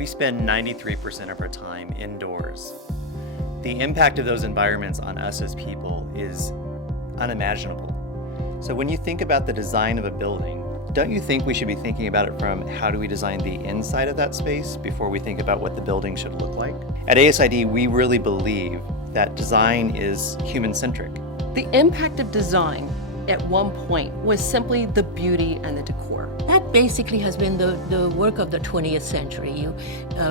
we spend 93% of our time indoors. The impact of those environments on us as people is unimaginable. So when you think about the design of a building, don't you think we should be thinking about it from how do we design the inside of that space before we think about what the building should look like? At ASID, we really believe that design is human-centric. The impact of design at one point was simply the beauty and the decor. That basically has been the work of the 20th century. You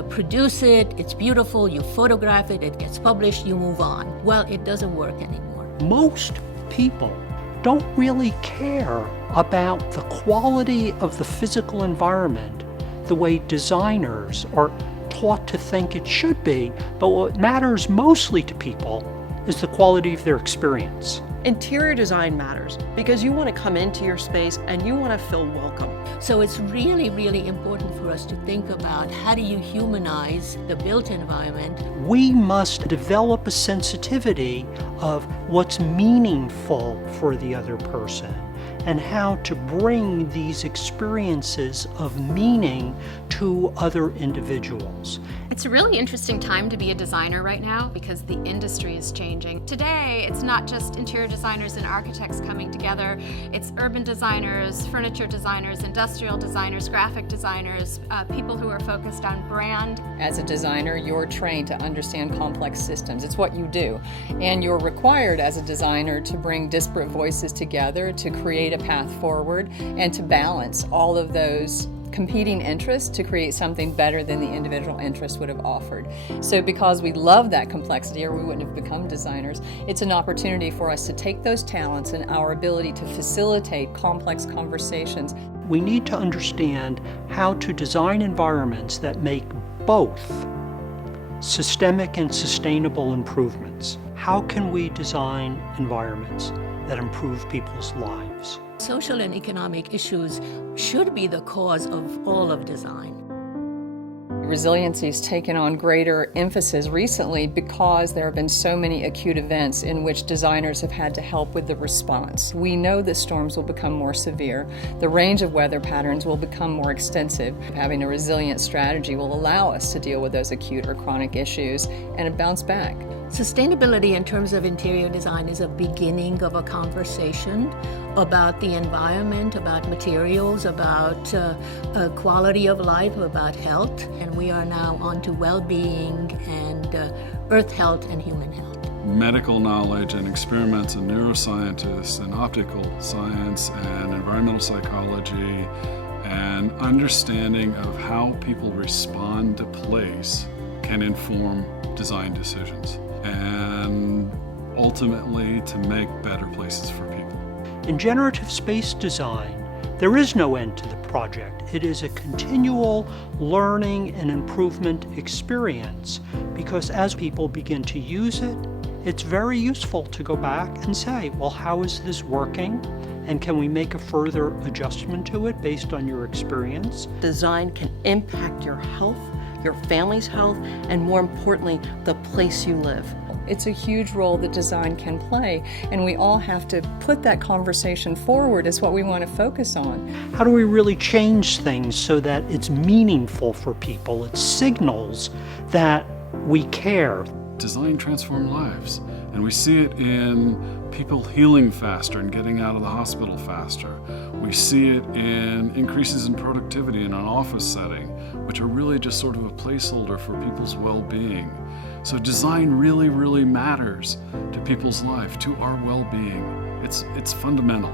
produce it, it's beautiful, you photograph it, it gets published, you move on. Well, it doesn't work anymore. Most people don't really care about the quality of the physical environment the way designers are taught to think it should be, but what matters mostly to people is the quality of their experience. Interior design matters because you want to come into your space and you want to feel welcome. So it's really, really important for us to think about how do you humanize the built environment. We must develop a sensitivity of what's meaningful for the other person and how to bring these experiences of meaning to other individuals. It's a really interesting time to be a designer right now because the industry is changing. Today, it's not just interior designers and architects coming together. It's urban designers, furniture designers, industrial designers, graphic designers, people who are focused on brand. As a designer, you're trained to understand complex systems. It's what you do. And you're required as a designer to bring disparate voices together to create a path forward and to balance all of those competing interests to create something better than the individual interests would have offered. So because we love that complexity, or we wouldn't have become designers, it's an opportunity for us to take those talents and our ability to facilitate complex conversations. We need to understand how to design environments that make both systemic and sustainable improvements. How can we design environments that improve people's lives? Social and economic issues should be the cause of all of design. Resiliency has taken on greater emphasis recently because there have been so many acute events in which designers have had to help with the response. We know that storms will become more severe. The range of weather patterns will become more extensive. Having a resilient strategy will allow us to deal with those acute or chronic issues and bounce back. Sustainability in terms of interior design is a beginning of a conversation about the environment, about materials, about quality of life, about health. And we are now on to well-being and earth health and human health. Medical knowledge and experiments and neuroscientists and optical science and environmental psychology and understanding of how people respond to place can inform design decisions and ultimately to make better places for people. In generative space design, there is no end to the project. It is a continual learning and improvement experience because as people begin to use it, it's very useful to go back and say, well, how is this working? And can we make a further adjustment to it based on your experience? Design can impact your health, your family's health, and more importantly, the place you live. It's a huge role that design can play, and we all have to put that conversation forward as what we want to focus on. How do we really change things so that it's meaningful for people? It signals that we care. Design transforms lives, and we see it in people healing faster and getting out of the hospital faster. We see it in increases in productivity in an office setting, which are really just sort of a placeholder for people's well-being. So design really, really matters to people's life, to our well-being. It's fundamental.